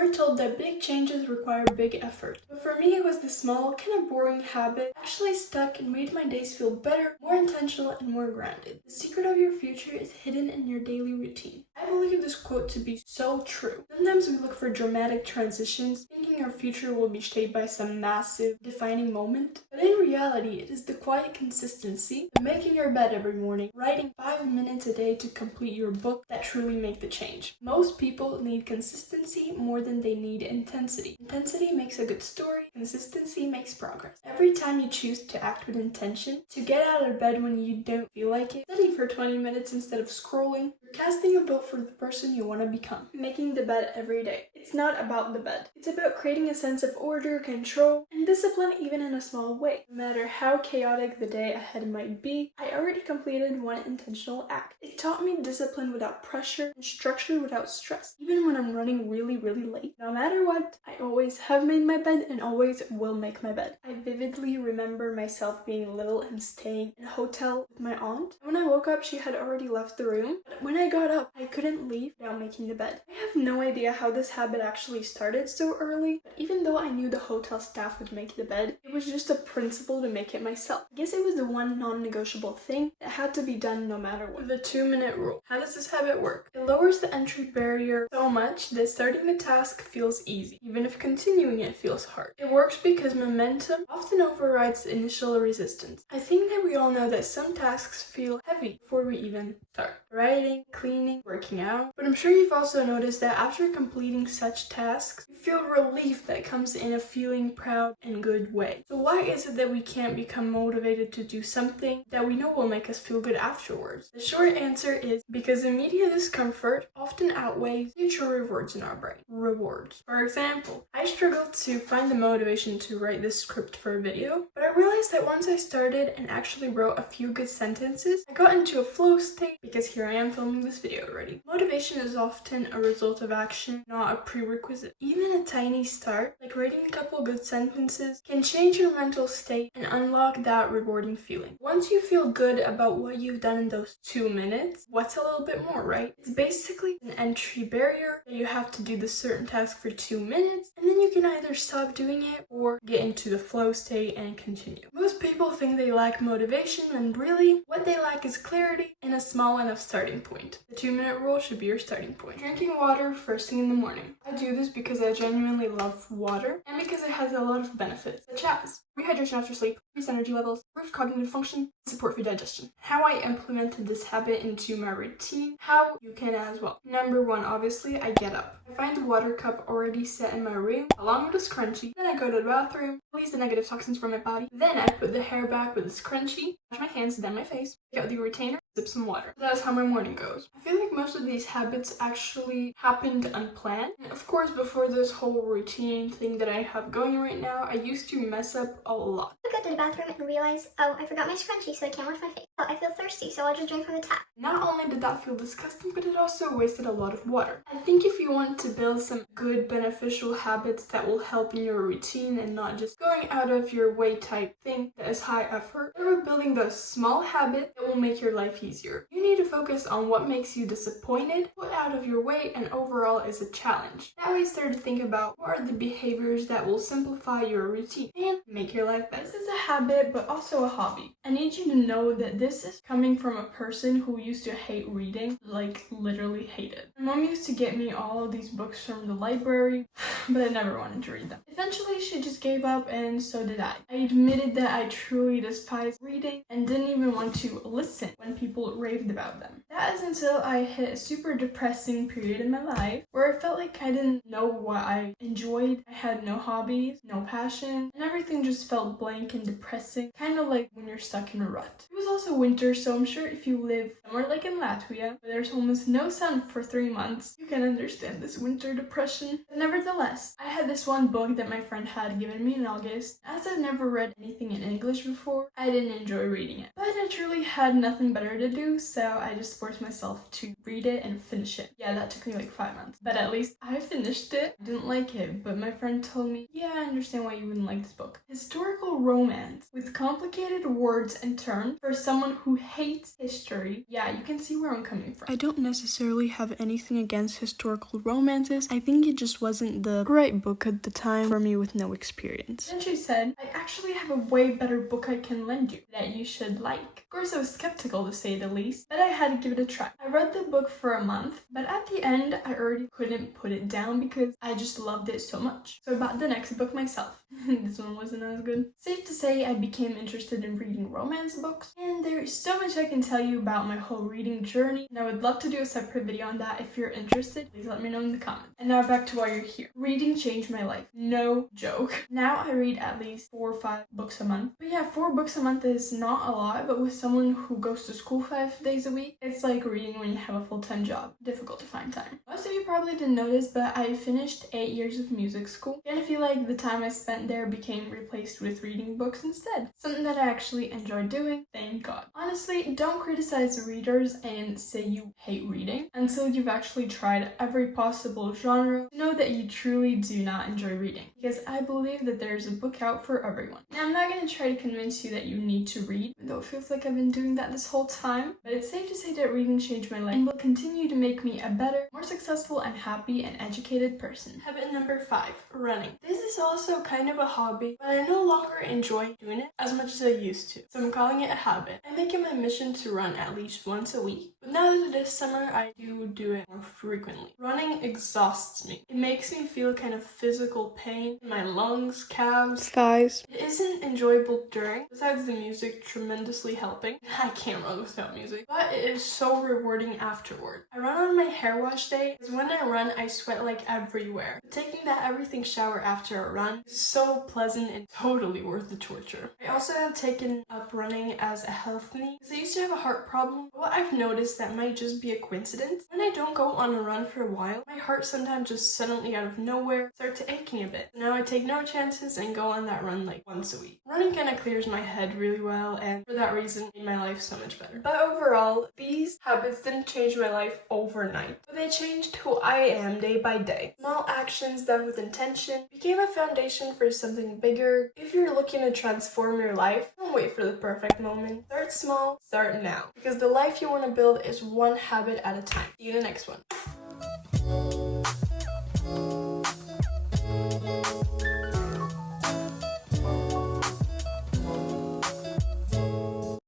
We're told that big changes require big effort. But for me, it was the small, kind of boring habit that actually stuck and made my days feel better, more intentional, and more grounded. The secret of your future is hidden in your daily routine. I believe this quote to be so true. Sometimes we look for dramatic transitions, thinking our future will be shaped by some massive, defining moment. But in reality, it is the quiet consistency of making your bed every morning, writing 5 minutes a day to complete your book that truly make the change. Most people need consistency more than they need intensity. Intensity makes a good story, consistency makes progress. Every time you choose to act with intention, to get out of bed when you don't feel like it, study for 20 minutes instead of scrolling, you're casting a vote for the person you want to become. Making the bed every day. It's not about the bed. It's about creating a sense of order, control, and discipline even in a small way. No matter how chaotic the day ahead might be, I already completed one intentional act. It taught me discipline without pressure and structure without stress. Even when I'm running really late. No matter what, I always have made my bed and always will make my bed. I vividly remember myself being little and staying in a hotel with my aunt. When I woke up, she had already left the room. But when I got up, I couldn't leave without making the bed. I have no idea how this habit actually started so early, but even though I knew the hotel staff would make the bed, it was just a principle to make it myself. I guess it was the one non-negotiable thing that had to be done no matter what. The 2-minute rule. How does this habit work? It lowers the entry barrier so much that starting a task feels easy, even if continuing it feels hard. It works because momentum often overrides the initial resistance. I think that we all know that some tasks feel heavy before we even start. Writing, cleaning, working out. But I'm sure you've also noticed that after completing such tasks, you feel relief that comes in a feeling proud and good way. So why is it that we can't become motivated to do something that we know will make us feel good afterwards? The short answer is because immediate discomfort often outweighs future rewards in our brain. Rewards. For example, I struggled to find the motivation to write this script for a video, but I realized that once I started and actually wrote a few good sentences, I got into a flow state because here I am filming this video already. Motivation is often a result of action, not a prerequisite. Even a tiny start, like writing a couple good sentences, can change your mental state and unlock that rewarding feeling. Once you feel good about what you've done in those 2 minutes, what's a little bit more, right? It's basically an entry barrier that you have to do the certain task for 2 minutes, and then you can either stop doing it or get into the flow state and continue. Most people think they lack motivation, and really, what they lack is clarity and a small enough starting point. The 2-minute rule should be your starting point. Drinking water first thing in the morning. I do this because I genuinely love water and because it has a lot of benefits, such as rehydration after sleep, increased energy levels, improved cognitive function, support for digestion. How I implemented this habit into my routine, how you can as well. Number 1, obviously, I get up. I find the water cup already set in my room, along with a scrunchie. Then I go to the bathroom, release the negative toxins from my body. Then I put the hair back with a scrunchie, wash my hands, then my face, take out the retainer, sip some water. That's how my morning goes. I feel like most of these habits actually happened unplanned. And of course, before this whole routine thing that I have going right now, I used to mess up a lot. I go to the bathroom and realize, oh, I forgot my scrunchie, so I can't wash my face. Oh, I feel thirsty, so I'll just drink from the tap. Not only did that feel disgusting, but it also wasted a lot of water. I think if you want to build some good beneficial habits that will help in your routine and not just going out of your way type thing that is high effort, we're building those small habits that will make your life easier. You need to focus on what makes you disappointed, put out of your way, and overall is a challenge. That way start to think about what are the behaviors that will simplify your routine and make your life better. This is a habit, but also a hobby. I need you to know that this is coming from a person who used to hate reading, like literally hate it. My mom used to get me all of these books from the library, but I never wanted to read them. Eventually, she just gave up, and so did I. I admitted that I truly despised reading and didn't even want to listen when people raved about them. That is until I hit a super depressing period in my life where I felt like I didn't know what I enjoyed. I had no hobbies, no passion, and everything just felt blank and depressing, kind of like when you're stuck in a rut. It was also winter, so I'm sure if you live somewhere like in Latvia, where there's almost no sun for 3 months, you can understand this winter depression. But nevertheless, best. I had this one book that my friend had given me in August. As I've never read anything in English before, I didn't enjoy reading it. But I truly had nothing better to do, so I just forced myself to read it and finish it. Yeah, that took me like 5 months. But at least I finished it. I didn't like it, but my friend told me, yeah, I understand why you wouldn't like this book. Historical romance with complicated words and terms for someone who hates history. Yeah, you can see where I'm coming from. I don't necessarily have anything against historical romances. I think it just wasn't the right book at the time for me with no experience. Then she said, I actually have a way better book I can lend you that you should like. Of course, I was skeptical to say the least, but I had to give it a try. I read the book for a month, but at the end, I already couldn't put it down because I just loved it so much. So I bought the next book myself. This one wasn't as good. Safe to say, I became interested in reading romance books, and there's so much I can tell you about my whole reading journey, and I would love to do a separate video on that. If you're interested, please let me know in the comments. And now back to why you're here. Reading changed my life. No joke. Now I read at least 4 or 5 books a month. But yeah, 4 books a month is not a lot, but with someone who goes to school 5 days a week, it's like reading when you have a full-time job. Difficult to find time. Most of you probably didn't notice, but I finished 8 years of music school, and I feel like the time I spent there became replaced with reading books instead. Something that I actually enjoy doing, thank God. Honestly, don't criticize readers and say you hate reading until you've actually tried every possible genre to know that you truly do not enjoy reading. Because I believe that there's a book out for everyone. Now, I'm not going to try to convince you that you need to read, though it feels like I've been doing that this whole time, but it's safe to say that reading changed my life and will continue to make me a better, more successful, and happy and educated person. Habit number 5, running. This is also kind of a hobby, but I no longer enjoy doing it as much as I used to, so I'm calling it a habit. I make it my mission to run at least once a week, but now that it is summer, I do it more frequently. Running exhausts me. It makes me feel kind of physical pain in my lungs, calves, thighs. It isn't enjoyable during, besides the music tremendously helping. I can't run without music, but it is so rewarding afterward. I run on my hair wash day, because when I run, I sweat like everywhere. But taking that everything shower after a run is so pleasant and totally worth the torture. I also have taken up running as a health need, because I used to have a heart problem. What I've noticed that might just be a coincidence, when I don't go on a run for a while, my heart sometimes just suddenly out of nowhere starts aching a bit. So now I take no chances and go on that run like once a week. Running kind of clears my head really well, and for that reason made my life so much better. But overall, these habits didn't change my life overnight, but they changed who I am day by day. Small actions done with intention became a foundation for something bigger. If you're looking to transform your life, don't wait for the perfect moment. Start small, start now, because the life you want to build is one habit at a time. See you in the next one.